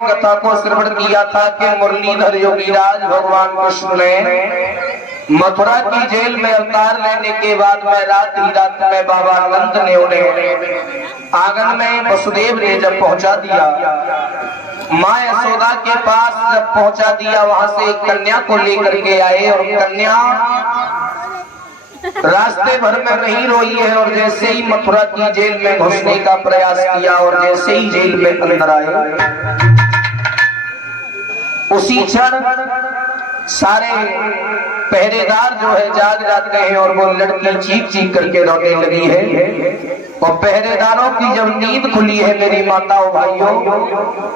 कथा को श्रवण किया था कि मुरलीधर योगीराज भगवान कृष्ण ने मथुरा की जेल में अवतार लेने के बाद में रात ही रात में बाबा नंद ने उन्हें आंगन में वसुदेव ने जब पहुंचा दिया, माँ यशोदा के पास जब पहुंचा दिया, वहां से एक कन्या को लेकर के आए और कन्या रास्ते भर में नहीं रोई है। और जैसे ही मथुरा की जेल में घुसने का प्रयास किया और जैसे ही जेल में अंदर आए, उसी क्षण सारे पहरेदार जो है जाग जाते हैं और वो लड़की चीख चीख करके रोने लगी है। और पहरेदारों की जब नींद खुली है मेरी माताओं भाइयों,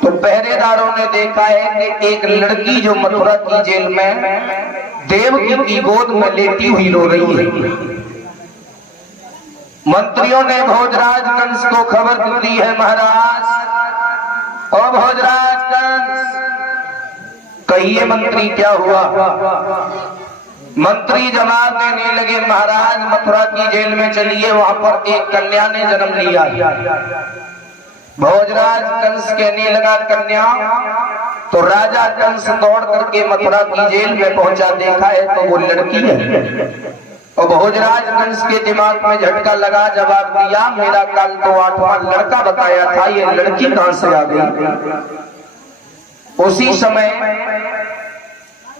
तो पहरेदारों ने देखा है कि एक लड़की जो मथुरा की जेल में देवकी की गोद में लेटी हुई रो रही है। मंत्रियों ने भोजराज कंस को खबर दी है, महाराज और भोजराज कंस कहिए मंत्री क्या हुआ। मंत्री जवाब देने लगे, महाराज मथुरा की जेल में चलिए, वहां पर एक कन्या ने जन्म लिया। भोजराज कंस कहने लगा कन्या, तो राजा कंस दौड़ करके मथुरा की जेल में पहुंचा, देखा है तो वो लड़की है। और भोजराज कंस के दिमाग में झटका लगा, जवाब दिया मेरा कल तो 8वां लड़का बताया था, ये लड़की कहां से आ गई। उसी समय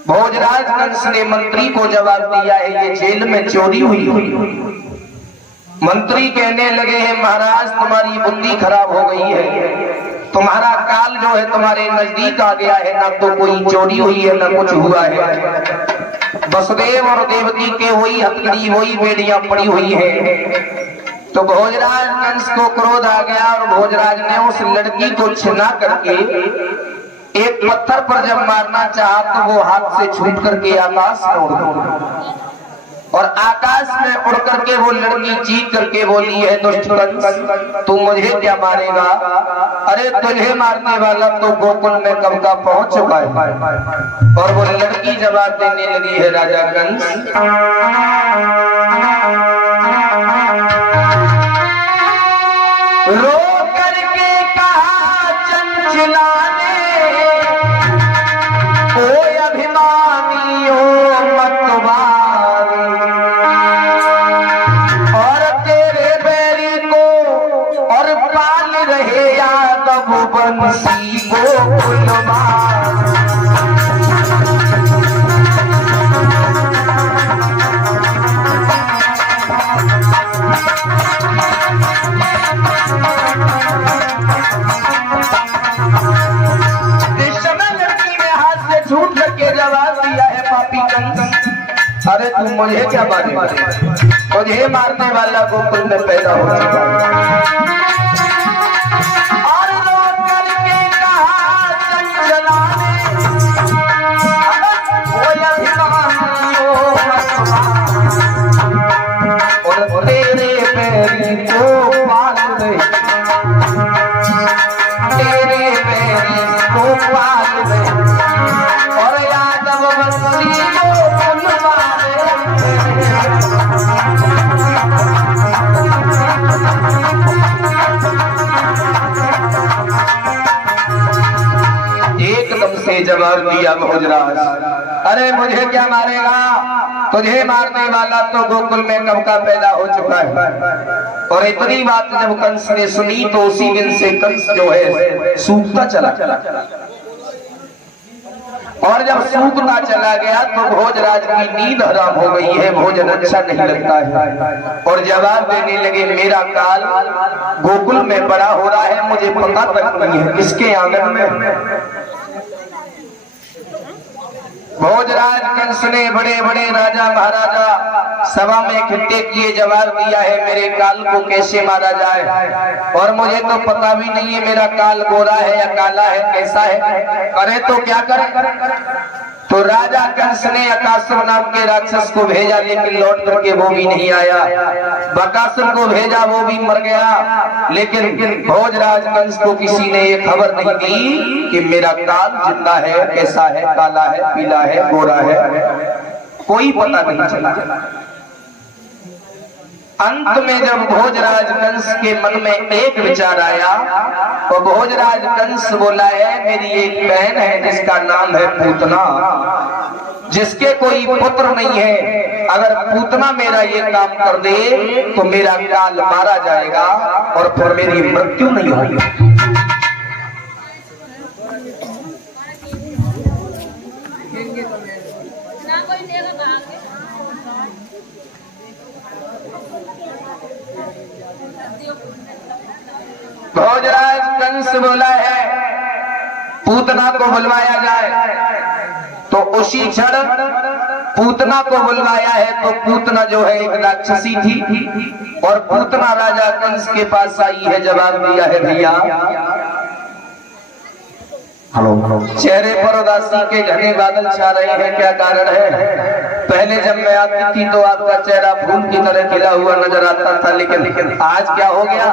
भोजराज कंस ने मंत्री को जवाब दिया है, ये जेल में चोरी हुई। मंत्री कहने लगे हैं महाराज तुम्हारी बुद्धि खराब हो गई है, तुम्हारा काल जो है तुम्हारे नजदीक आ गया है, ना तो कोई चोरी हुई है ना कुछ हुआ है। वसुदेव और देवकी के वही हथकड़ी वही बेड़ियां पड़ी हुई है। तो भोजराज कंस को क्रोध आ गया और भोजराज ने उस लड़की को छिना करके एक पत्थर पर जब मारना चाहा तो वो हाथ से छूट करके आकाश में उड़ गई। और आकाश में उड़ करके वो लड़की चीख करके बोली है, दुष्ट कंस तू मुझे क्या मारेगा, अरे तुझे मारने वाला तो गोकुल में कब का पहुंच चुका है। और वो लड़की जवाब देने लगी है, राजा कंस रो करके कहा चंचलाने कोई अभिमानी हो मतवार, और तेरे बैरी को और पाल रहे यादव बंसी गोकुलवार। झूठ करके जवाब दिया है पापी कंस, अरे तू मुझे क्या मारेगा, तुझे मारने वाला गोकुल में पैदा हो चुका है। और रोक करके कहा चंचलाने कोई अभिमानी हो और तेरे पैरी को पाल दे, तेरे पैरी को पाल दे और यादव बंसी गोकुल मारे। एकदम से जवाब दिया भोजराज, अरे मुझे क्या मारेगा, तुझे मारने वाला तो गोकुल में कब का पैदा हो चुका है। और इतनी बात जब कंस ने सुनी तो उसी दिन से कंस जो है सूखता चला। और जब सूखता चला गया तो भोजराज की नींद हराम हो गई है, भोजन अच्छा नहीं लगता है। और जवाब देने लगे मेरा काल गोकुल में बड़ा हो रहा है, मुझे पता तक नहीं है किसके आंगन में। भोजराज कंस ने बड़े बड़े राजा महाराजा सभा में इकट्ठे किए, जवाब दिया है मेरे काल को कैसे मारा जाए, और मुझे तो पता भी नहीं है मेरा काल गोरा है या काला है कैसा है, करे तो क्या करे। तो राजा कंस ने अकासुर नाम के राक्षस को भेजा, लेकिन लौट करके वो भी नहीं आया। बकासुर को भेजा, वो भी मर गया। लेकिन भोजराज कंस को किसी ने ये खबर नहीं दी कि मेरा काल जिंदा है, कैसा है, काला है, पीला है, गोरा है, कोई पता नहीं चला। अंत में जब भोजराज कंस के मन में एक विचार आया, तो भोजराज कंस बोला है मेरी एक बहन है जिसका नाम है पूतना, जिसके कोई पुत्र नहीं है, अगर पूतना मेरा ये काम कर दे तो मेरा काल मारा जाएगा और फिर मेरी मृत्यु नहीं होगी। भोजराज कंस बोला है पूतना को बुलवाया जाए, तो उसी क्षण पूतना को बुलवाया है। तो पूतना जो है एक राक्षसी थी और पूतना राजा कंस के पास आई है, जवाब दिया है भैया हेलो चेहरे पर उदासी के घने बादल छा रहे हैं, क्या कारण है? पहले जब मैं आती थी तो आपका चेहरा फूल की तरह खिला हुआ नजर आता था, लेकिन आज क्या हो गया?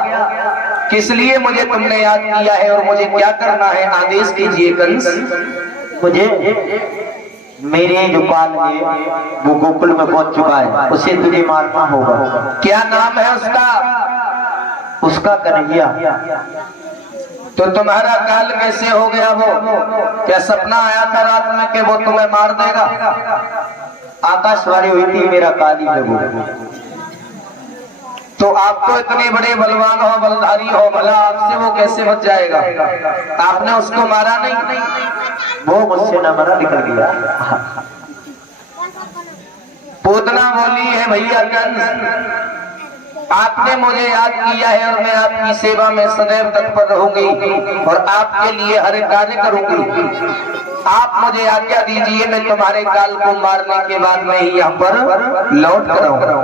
किस लिए मुझे तुमने याद किया है और मुझे क्या करना है? आदेश कीजिए कंस। मुझे मेरे जो काल है वो गोकुल में पहुंच चुका है, उसे तुझे मारना होगा। क्या नाम है उसका? उसका कन्हैया। तो तुम्हारा काल कैसे हो गया? वो क्या सपना आया था रात में कि वो तुम्हें मार देगा? आकाशवाणी हुई थी मेरा काल ही है वो। तो आप तो इतने बड़े बलवान हो, बलधारी हो, भला आपसे वो कैसे बच जाएगा? आपने उसको मारा नहीं? वो मुझसे न मरा, निकल गया। पूतना बोली है भैया कंस आपने मुझे याद किया है और मैं आपकी सेवा में सदैव तत्पर रहूंगी और आपके लिए हर कार्य करूंगी। आप मुझे आज्ञा दीजिए, मैं तुम्हारे काल को मारने के बाद में ही यहाँ पर लौट कर आऊंगा।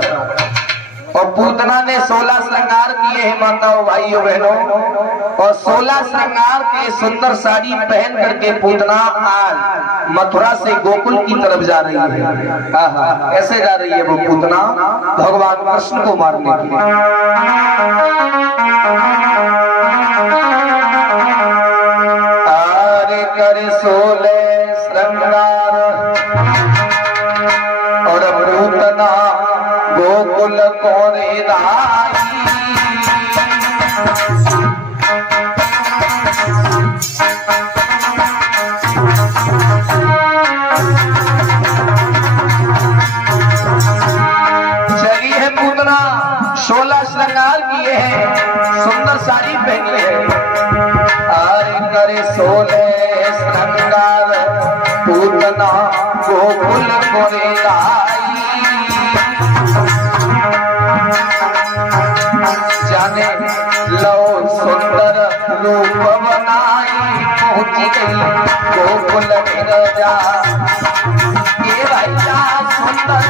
और पूतना ने 16 श्रृंगार किए हैं माताओं भाइयों बहनों, और 16 श्रृंगार के सुंदर साड़ी पहन करके पूतना आज मथुरा से गोकुल की तरफ जा रही है। कैसे जा रही है वो पूतना? भगवान कृष्ण को मारने के लिए। आरे कर 16 श्रृंगार और पूतना गोकुल कोरे दाई, चली है पूतना, 16 श्रृंगार किए हैं, सुंदर साड़ी पहनी है। आरे करे 16 श्रृंगार पूतना गोकुल कोरे दाई, जाने लो सुंदर रूप बनाई, पहुंची गई गोकुल विरजा के भैया सुंदर।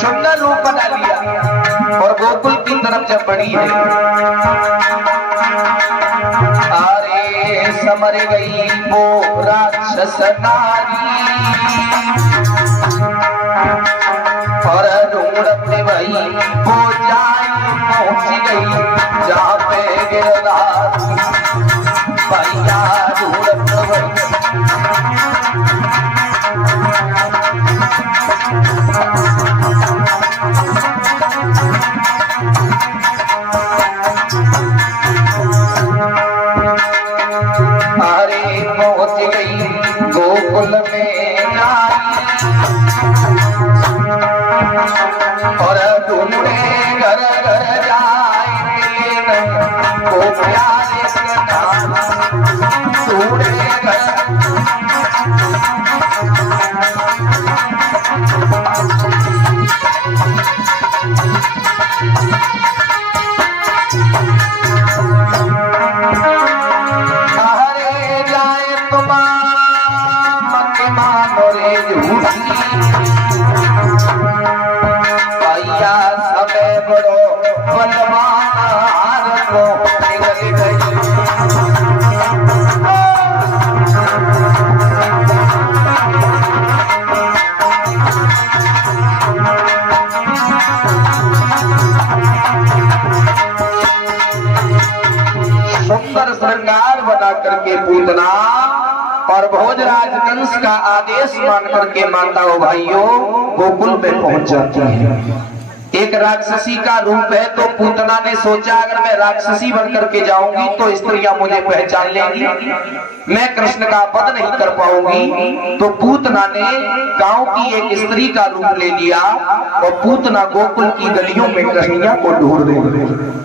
सुंदर रूप बना लिया और गोकुल की तरफ जब बढ़ी है, समर गई वो राक्षस नारी और ढूंढते वही वो जाई, पहुंच गई जहाँ पे गिरदार भैया ढूंढते वही। पहुंच गई गोकुल में और ढूंढे घर घर जाए को प्यारे ढूंढे घर। भैया समय बड़ो बलवान को निकल गई, जा करके पूतना और भोजराज कंस का आदेश मान करके माताओं भाइयों गोकुल में पहुंच जाती है। एक राक्षसी का रूप है, तो पूतना ने सोचा अगर मैं राक्षसी बन करके जाऊंगी तो स्त्रियां मुझे पहचान लेंगी, मैं कृष्ण का वध नहीं कर पाऊंगी। तो पूतना ने गांव की एक स्त्री का रूप ले लिया और पूतना गोकुल की गलियों में कन्हैया को ढूंढ रही।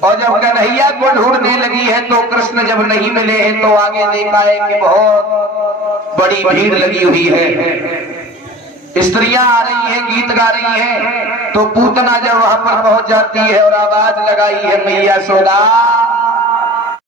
और जब कन्हैया को ढूंढने लगी है तो कृष्ण जब नहीं मिले हैं तो आगे देखा है कि बहुत बड़ी भीड़ लगी हुई है, स्त्रियां आ रही हैं, गीत गा रही हैं। तो पूतना जब वहां पर पहुंच जाती है और आवाज लगाई है मैया सोदा